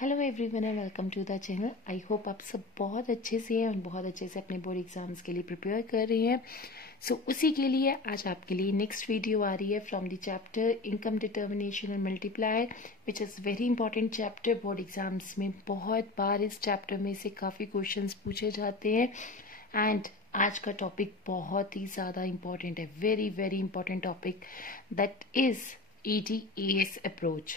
Hello everyone and welcome to the channel. I hope आप सब बहुत अच्छे से हैं और बहुत अच्छे से अपने बोर्ड एग्जाम्स के लिए प्रिपेयर कर रहे हैं। उसी के लिए आज आपके लिए नेक्स्ट वीडियो आ रही है from the chapter income determination and multiplier, which is very important chapter. Board exams में बहुत बार इस चैप्टर में से काफ़ी क्वेश्चंस पूछे जाते हैं एंड आज का टॉपिक बहुत ही ज़्यादा इंपॉर्टेंट है, very very important topic, that is EDAS approach.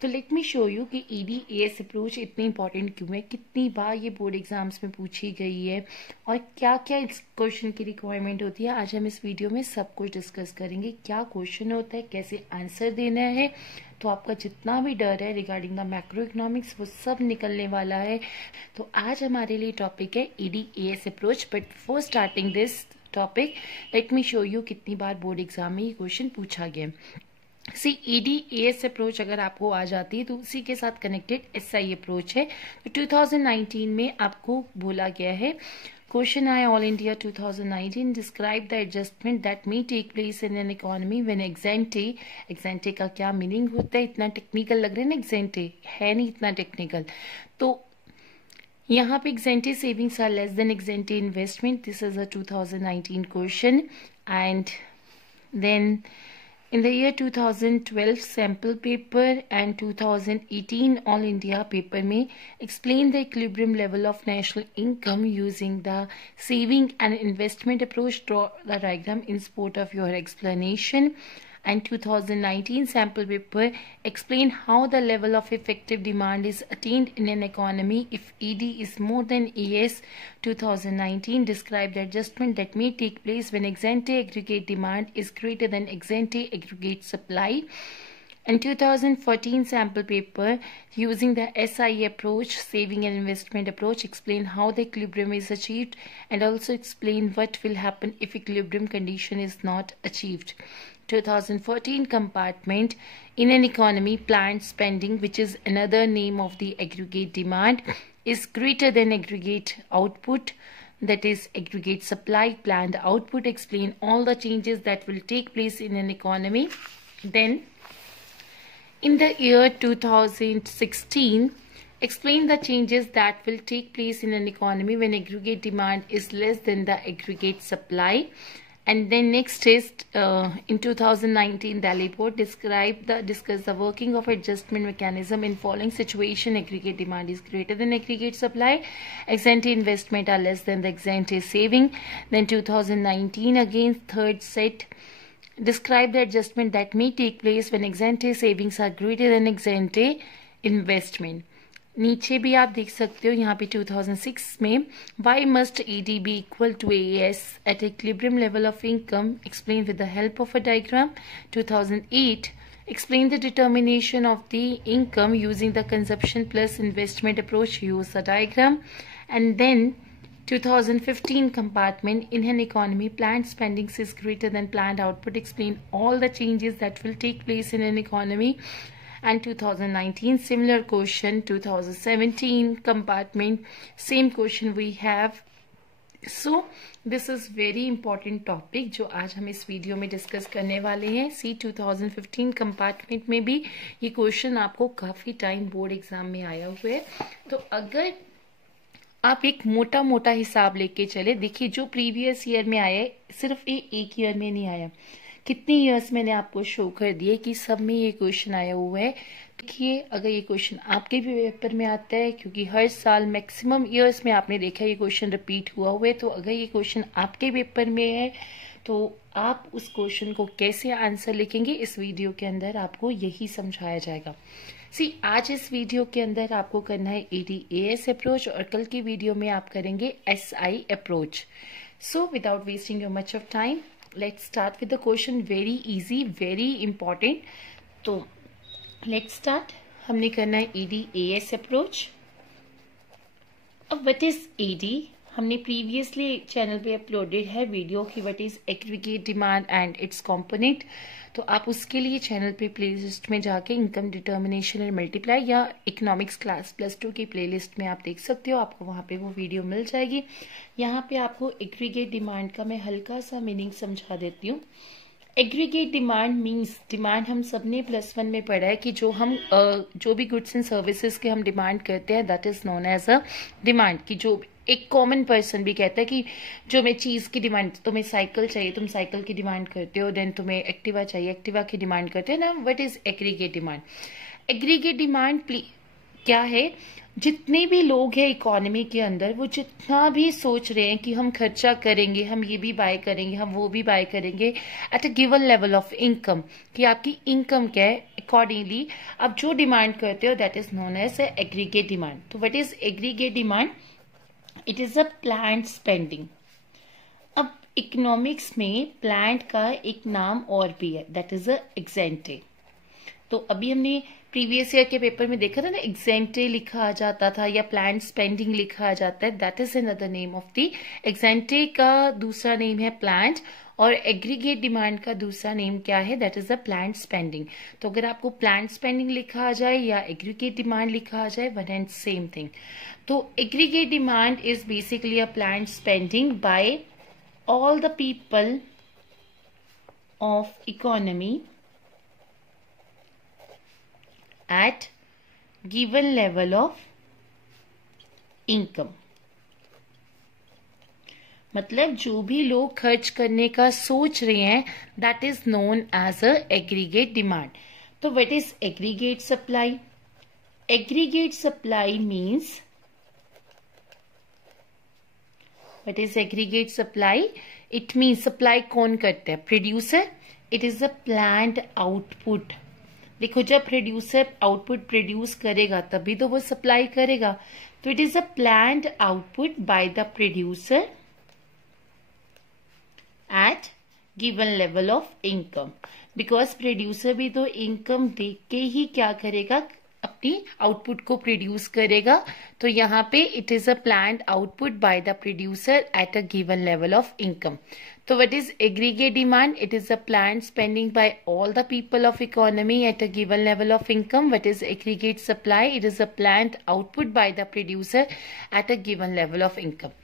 तो लेट मी शो यू कि EDAS अप्रोच इतनी इंपॉर्टेंट क्यों है, कितनी बार ये बोर्ड एग्जाम्स में पूछी गई है और क्या क्या इस क्वेश्चन की रिक्वायरमेंट होती है। आज हम इस वीडियो में सब कुछ डिस्कस करेंगे, क्या क्वेश्चन होता है, कैसे आंसर देना है। तो आपका जितना भी डर है रिगार्डिंग द मैक्रो इकोनॉमिक्स वो सब निकलने वाला है। तो आज हमारे लिए टॉपिक है EDAS approach. But before starting this topic let me show you कितनी बार बोर्ड एग्जाम में ये क्वेश्चन पूछा गया। EDAS अप्रोच अगर आपको आ जाती है तो उसी के साथ कनेक्टेड SI अप्रोच है। तो 2019 में आपको बोला गया है, क्वेश्चन आया all India 2019, describe the adjustment that may take place in an economy when ex ante का क्या मीनिंग होता है। इतना टेक्निकल लग रहा है ना, एक्सेंटे है नहीं इतना टेक्निकल। तो यहाँ पे ex ante savings are less than ex ante investment. This is a 2019 question. And then in the year 2012 sample paper and 2018 all India paper में explain the equilibrium level of national income using the saving and investment approach. Draw the diagram in support of your explanation. And 2019 sample paper explain how the level of effective demand is attained in an economy if ED is more than AS. 2019 describe the adjustment that may take place when ex-ante aggregate demand is greater than ex-ante aggregate supply. And 2014 sample paper using the SI approach, saving and investment approach, explain how the equilibrium is achieved and also explain what will happen if equilibrium condition is not achieved. 2014 compartment, in an economy planned spending, which is another name of the aggregate demand, is greater than aggregate output, that is aggregate supply. Planned output explain all the changes that will take place in an economy. Then in the year 2016 explain the changes that will take place in an economy when aggregate demand is less than the aggregate supply. And then next is in 2019 the report discuss the working of adjustment mechanism in following situation: aggregate demand is greater than aggregate supply, ex-ante investment are less than the ex-ante saving. Then 2019 again third set, describe the adjustment that may take place when ex-ante savings are greater than ex-ante investment. नीचे भी आप देख सकते हो यहाँ पे 2006 में why must ED be equal to AS at equilibrium level of income, explain with the help of a diagram. 2008 explain the determination of the income using the consumption plus investment approach, use the diagram. And then 2015 compartment, in an economy planned spendings is greater than planned output, explain all the changes that will take place in an economy. And 2019 similar question. 2017 compartment, same question we have. So this is very important topic जो आज हम इस video में discuss करने वाले हैं। 2015 compartment में भी ये क्वेश्चन आपको काफी टाइम बोर्ड एग्जाम में आया हुआ है। तो अगर आप एक मोटा मोटा हिसाब लेके चले, देखिए जो प्रीवियस ईयर में आया है सिर्फ ये एक ईयर में नहीं आया, कितनी ईयर्स मैंने आपको शो कर दिए कि सब में ये क्वेश्चन आया हुआ है। देखिए अगर ये क्वेश्चन आपके भी पेपर में आता है, क्योंकि हर साल मैक्सिमम ईयर्स में आपने देखा ये क्वेश्चन रिपीट हुआ हुआ है, तो अगर ये क्वेश्चन आपके पेपर में है तो आप उस क्वेश्चन को कैसे आंसर लिखेंगे इस वीडियो के अंदर आपको यही समझाया जाएगा। आज इस वीडियो के अंदर आपको करना है EDAS अप्रोच और कल की वीडियो में आप करेंगे SI approach. Without wasting your much of time let's start with the question, very easy, very important. तो let's start. हमने करना है EDAS approach. अब what is ED? हमने प्रीवियसली चैनल पे अपलोडेड है वीडियो की what is aggregate demand and it's component. तो आप उसके लिए चैनल पे प्लेलिस्ट में जाके इनकम डिटर्मिनेशन एंड मल्टीप्लाई या इकोनॉमिक्स क्लास +2 की प्लेलिस्ट में आप देख सकते हो, आपको वहाँ पे वो वीडियो मिल जाएगी। यहाँ पे आपको एग्रीगेट डिमांड का मैं हल्का सा मीनिंग समझा देती हूँ। एग्रीगेट डिमांड मीन्स, डिमांड हम सबने +1 में पढ़ा है कि जो भी गुड्स एंड सर्विसेज के हम डिमांड करते हैं that is known as a demand. कि जो एक कॉमन पर्सन भी कहता है कि जो मैं चीज की डिमांड, तुम्हें साइकिल चाहिए, तुम साइकिल की डिमांड करते हो, देन तुम्हें एक्टिवा चाहिए, एक्टिवा की डिमांड करते हो ना। What is aggregate demand? Aggregate demand क्या है? जितने भी लोग हैं इकोनॉमी के अंदर, वो जितना भी सोच रहे हैं कि हम खर्चा करेंगे, हम ये भी बाय करेंगे, हम वो भी बाय करेंगे at a given level of income, कि आपकी इनकम क्या है, अकॉर्डिंगली आप जो डिमांड करते हो that is known as aggregate demand. तो what is aggregate demand? It is a planned spending. अब इकोनॉमिक्स में प्लान्ड का एक नाम और भी है, दैट इज अ एक्सेंटे। तो अभी हमने प्रीवियस ईयर के पेपर में देखा था ना, एक्सेंटे लिखा आ जाता था या प्लान्ड स्पेंडिंग लिखा आ जाता है, that is another name of the ex ante का दूसरा नेम है प्लान्ड, और एग्रीगेट डिमांड का दूसरा नेम क्या है? That is the planned spending. तो अगर आपको प्लान्ड स्पेंडिंग लिखा आ जाए या एग्रीगेट डिमांड लिखा आ जाए, वन एंड सेम थिंग। तो aggregate demand is basically a planned spending by all the people of economy at given level of income। मतलब जो भी लोग खर्च करने का सोच रहे हैं that is known as a aggregate demand. तो what is aggregate supply? Aggregate supply means, what is aggregate supply? It means supply कौन करता है? Producer. It is a planned output. देखो, जब प्रोड्यूसर आउटपुट प्रोड्यूस करेगा तभी तो वो सप्लाई करेगा। तो it is a planned output by the producer at given level of income. Because producer भी तो इनकम देख के ही क्या करेगा, अपनी आउटपुट को प्रोड्यूस करेगा। तो यहाँ पे it is a planned output by the producer at a given level of income. So what is aggregate demand? It is a planned spending by all the people of economy at a given level of income. What is aggregate supply? It is a planned output by the producer at a given level of income.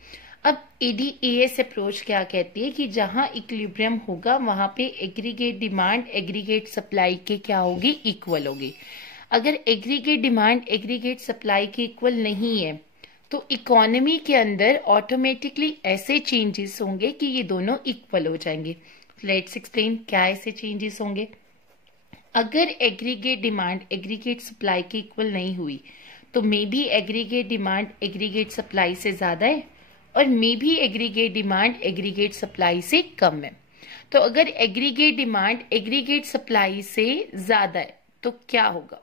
अब ADAS approach क्या कहती है कि जहां equilibrium होगा वहां पे aggregate demand aggregate supply के क्या होगी? इक्वल होगी। अगर एग्रीगेट डिमांड एग्रीगेट सप्लाई के इक्वल नहीं है तो इकोनॉमी के अंदर ऑटोमेटिकली ऐसे चेंजेस होंगे कि ये दोनों इक्वल हो जाएंगे। लेट्स एक्सप्लेन क्या ऐसे चेंजेस होंगे। अगर एग्रीगेट डिमांड एग्रीगेट सप्लाई की इक्वल नहीं हुई तो may be aggregate demand aggregate supply से ज्यादा है और may be aggregate demand aggregate supply से कम है। तो अगर एग्रीगेट डिमांड एग्रीगेट सप्लाई से ज्यादा है तो क्या होगा?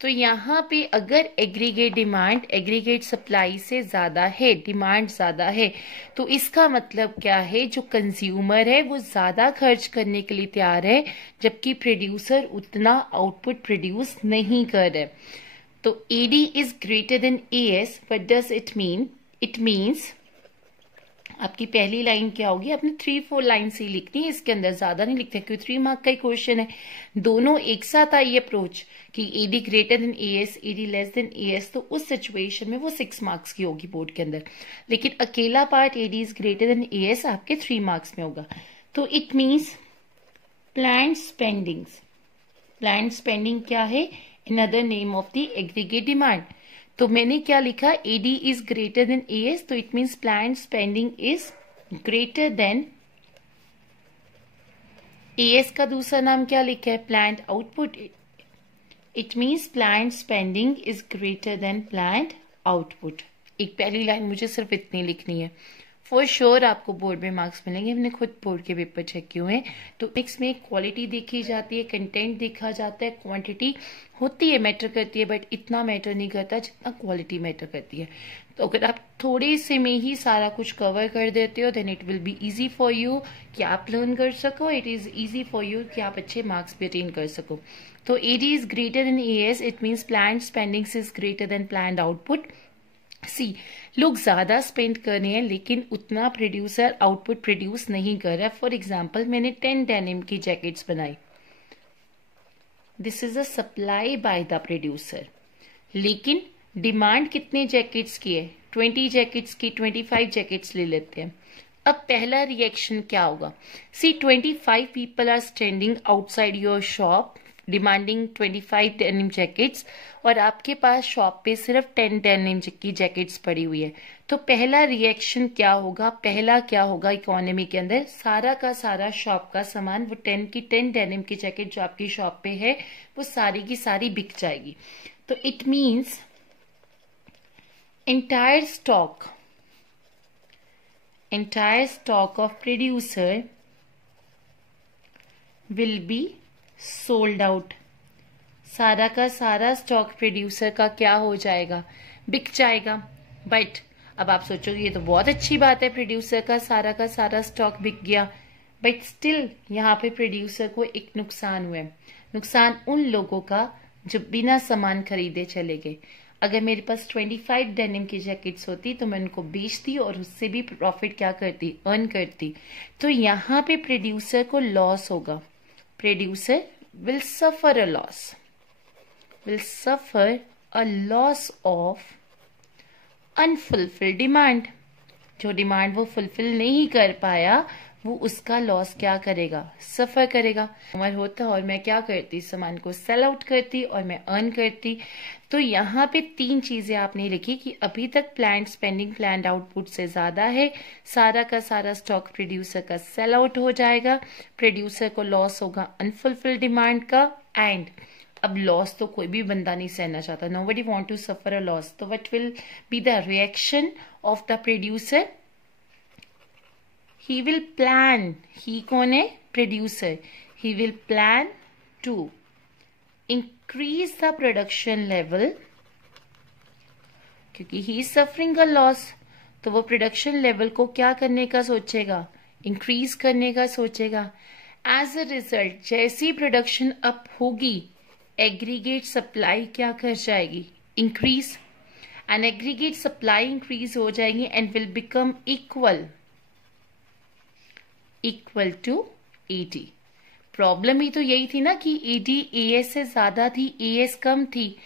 तो यहाँ पे अगर एग्रीगेट डिमांड एग्रीगेट सप्लाई से ज्यादा है, डिमांड ज्यादा है, तो इसका मतलब क्या है? जो कंज्यूमर है वो ज्यादा खर्च करने के लिए तैयार है, जबकि प्रोड्यूसर उतना आउटपुट प्रोड्यूस नहीं कर रहा है। तो AD is greater than AS। What does it mean? It means आपकी पहली लाइन क्या होगी? आपने 3-4 लाइन से लिखनी है, इसके अंदर ज्यादा नहीं लिखते क्योंकि 3 मार्क का ही क्वेश्चन है। दोनों एक साथ आई अप्रोच कि AD greater than AS, AD less than AS, तो उस सिचुएशन में वो 6 मार्क्स की होगी बोर्ड के अंदर। लेकिन अकेला part AD is greater than AS आपके 3 मार्क्स में होगा। तो it means planned spendings. Planned spending क्या है? Another name of the aggregate demand. तो मैंने क्या लिखा? AD is greater than AS, तो it means planned spending is greater than AS का दूसरा नाम क्या लिखा है? Planned output. It means planned spending is greater than planned output. एक पहली लाइन मुझे सिर्फ इतनी लिखनी है। फॉर श्योर आपको बोर्ड में मार्क्स मिलेंगे, हमने खुद बोर्ड के पेपर चेक किए हुए हैं। तो मिक्स में क्वालिटी देखी जाती है, कंटेंट देखा जाता है, क्वांटिटी होती है, मैटर करती है, बट इतना मैटर नहीं करता जितना क्वालिटी मैटर करती है। तो अगर आप थोड़े से में ही सारा कुछ कवर कर देते हो then it will be easy for you कि आप लर्न कर सको। It is easy for you कि आप अच्छे मार्क्स भी अटेन कर सको। तो AD is greater than AS, it means planned spendings is greater than planned output. See, लोग ज्यादा स्पेंड कर रहे हैं लेकिन उतना प्रोड्यूसर आउटपुट प्रोड्यूस नहीं कर रहा। फॉर एग्जाम्पल मैंने 10 डेनिम की जैकेट्स बनाई, this is a supply bye the producer, लेकिन डिमांड कितने जैकेट्स की है? 20 जैकेट्स की, 25 जैकेट्स ले लेते हैं। अब पहला रिएक्शन क्या होगा? See 25 people are standing outside your shop demanding 25 denim jackets, और आपके पास शॉप पे सिर्फ 10 डेनिम की जैकेट्स पड़ी हुई है। तो पहला रिएक्शन क्या होगा? पहला क्या होगा इकोनॉमी के अंदर? सारा का सारा शॉप का सामान, वो 10 की 10 डेनिम की जैकेट जो आपकी शॉप पे है, वो सारी की सारी बिक जाएगी। तो it means entire stock of producer will be sold out। सारा का सारा स्टॉक प्रोड्यूसर का क्या हो जाएगा? बिक जाएगा। बट अब आप सोचोगे ये तो बहुत अच्छी बात है, प्रोड्यूसर का सारा स्टॉक बिक गया, बट स्टिल यहाँ पे प्रोड्यूसर को एक नुकसान हुआ है। नुकसान उन लोगों का जो बिना सामान खरीदे चले गए। अगर मेरे पास 25 डेनिम की जैकेट्स होती तो मैं उनको बेचती और उससे भी प्रॉफिट क्या करती? अर्न करती। तो यहाँ पे प्रोड्यूसर को लॉस होगा। Producer will suffer a loss of unfulfilled demand. जो डिमांड वो फुलफिल नहीं कर पाया, वो उसका लॉस क्या करेगा? सफर करेगा। उम्र होता और मैं क्या करती? सामान को सेल आउट करती और मैं अर्न करती। तो यहाँ पे 3 चीजें आपने लिखी कि अभी तक प्लान्ड स्पेंडिंग प्लान्ड आउटपुट से ज्यादा है, सारा का सारा स्टॉक प्रोड्यूसर का सेल आउट हो जाएगा, प्रोड्यूसर को लॉस होगा अनफुलफिल्ड डिमांड का। एंड अब लॉस तो कोई भी बंदा नहीं सहना चाहता, nobody want to suffer a loss. तो what will be the reaction of the producer? he will plan, he कौन है? Producer. he will plan to increase the production level, क्योंकि he is suffering a loss, तो वो production level को क्या करने का सोचेगा? इंक्रीज करने का सोचेगा। एज अ रिजल्ट जैसी प्रोडक्शन अप होगी, एग्रीगेट सप्लाई क्या कर जाएगी? Increase. And aggregate supply increase हो जाएगी and will become equal to AD। Problem ही तो यही थी ना कि AD AS से ज्यादा थी, AS कम थी।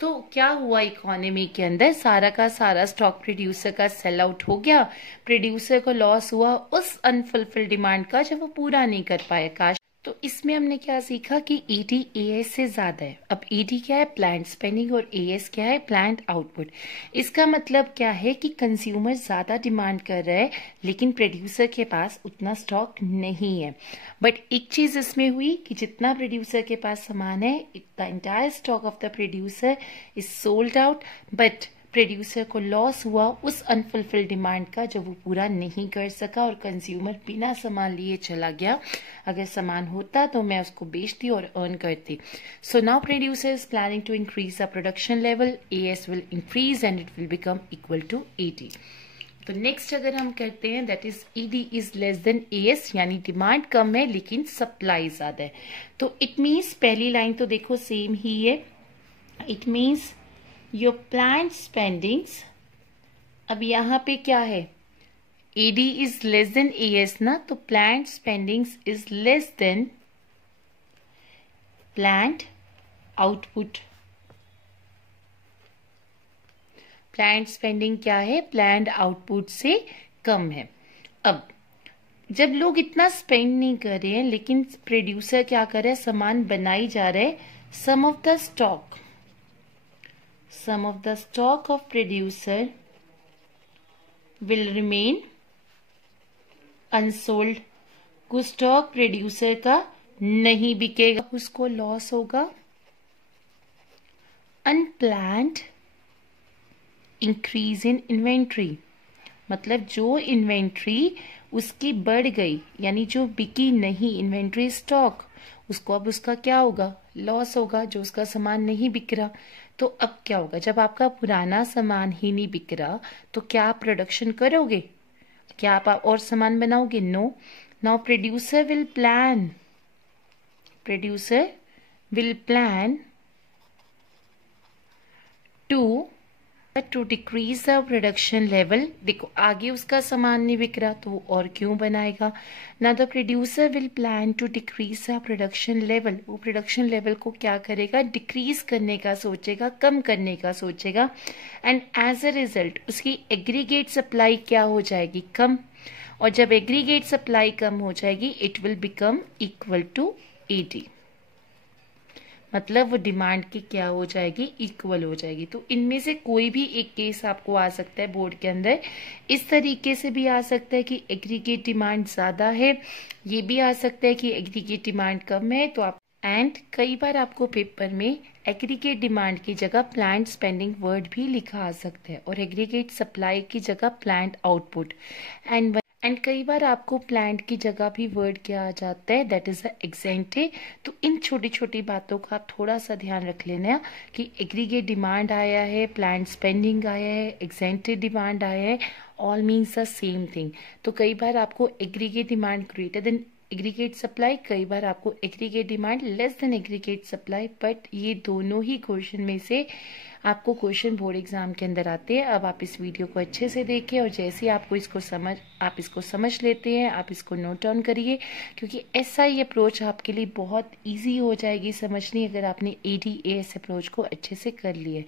तो क्या हुआ इकोनॉमी के अंदर? सारा का सारा स्टॉक प्रोड्यूसर का सेल आउट हो गया, प्रोड्यूसर को लॉस हुआ उस अनफुलफिल्ड डिमांड का जब वो पूरा नहीं कर पाया। काश। तो इसमें हमने क्या सीखा कि AD AS से ज्यादा है। अब AD क्या है? प्लान्ड स्पेंडिंग, और AS क्या है? Planned output. इसका मतलब क्या है कि कंज्यूमर ज्यादा डिमांड कर रहा है लेकिन प्रोड्यूसर के पास उतना स्टॉक नहीं है। बट एक चीज इसमें हुई कि जितना प्रोड्यूसर के पास सामान है, the entire stock of the producer is sold out, but producer को लॉस हुआ उस अनफुलफिल्ड डिमांड का जो वो पूरा नहीं कर सका, और कंज्यूमर बिना सामान लिए चला गया। अगर सामान होता तो मैं उसको बेचती और अर्न करती। So now producer is planning to increase the production level, AS will increase and it will become equal to AD। तो नेक्स्ट अगर हम करते हैं that is ED is less than AS, यानी डिमांड कम है लेकिन सप्लाई ज्यादा है। तो इट मीन्स पहली लाइन तो देखो सेम ही है। It means your planned spendings, अब यहाँ पे क्या है? AD is less than AS ना, तो planned spendings is less then planned output. Planned spending क्या है? प्लान्ड आउटपुट से कम है। अब जब लोग इतना स्पेंड नहीं कर रहे हैं लेकिन प्रोड्यूसर क्या कर रहा है? सामान बनाई जा रहा है। Some of the stock of producer will remain unsold। कुछ स्टॉक प्रोड्यूसर का नहीं बिकेगा, उसको लॉस होगा। अनप्लान्ड इंक्रीज इन इन्वेंट्री, मतलब जो इन्वेंट्री उसकी बढ़ गई, यानी जो बिकी नहीं इन्वेंट्री स्टॉक, उसको अब उसका क्या होगा? लॉस होगा, जो उसका सामान नहीं बिक रहा। तो अब क्या होगा? जब आपका पुराना सामान ही नहीं बिक रहा तो क्या आप प्रोडक्शन करोगे? क्या आप और सामान बनाओगे? No. Now producer will plan to decrease the production level. देखो आगे उसका सामान नहीं बिक रहा तो वो और क्यों बनाएगा? ना the producer will plan to decrease the production level, वो प्रोडक्शन लेवल को क्या करेगा? डिक्रीज करने का सोचेगा, कम करने का सोचेगा। एंड एज अ रिजल्ट उसकी एग्रीगेट सप्लाई क्या हो जाएगी? कम। और जब एग्रीगेट सप्लाई कम हो जाएगी it will become equal to AD, मतलब वो डिमांड की क्या हो जाएगी, इक्वल हो जाएगी। तो इनमें से कोई भी एक केस आपको आ सकता है बोर्ड के अंदर। इस तरीके से भी आ सकता है कि एग्रीगेट डिमांड ज्यादा है, ये भी आ सकता है कि एग्रीगेट डिमांड कम है। तो आप कई बार आपको पेपर में एग्रीगेट डिमांड की जगह प्लांट स्पेंडिंग वर्ड भी लिखा आ सकता है और एग्रीगेट सप्लाई की जगह प्लांट आउटपुट। एंड कई बार आपको प्लांट की जगह भी वर्ड क्या आ जाता है, दैट इज द एक्सेंटे। तो इन छोटी छोटी बातों का आप थोड़ा सा ध्यान रख लेना कि एग्रीगेट डिमांड आया है, प्लांट स्पेंडिंग आया है, एक्सेंटे डिमांड आया है, all means the same thing. तो कई बार आपको aggregate demand greater than aggregate supply, कई बार आपको aggregate demand less than aggregate supply, but ये दोनों ही क्वेश्चन में से आपको क्वेश्चन बोर्ड एग्जाम के अंदर आते हैं। अब आप इस वीडियो को अच्छे से देखिए और जैसे ही आपको आप इसको समझ लेते हैं, आप इसको नोट डाउन करिए, क्योंकि SI अप्रोच आपके लिए बहुत इजी हो जाएगी समझनी अगर आपने ADAS अप्रोच को अच्छे से कर लिए।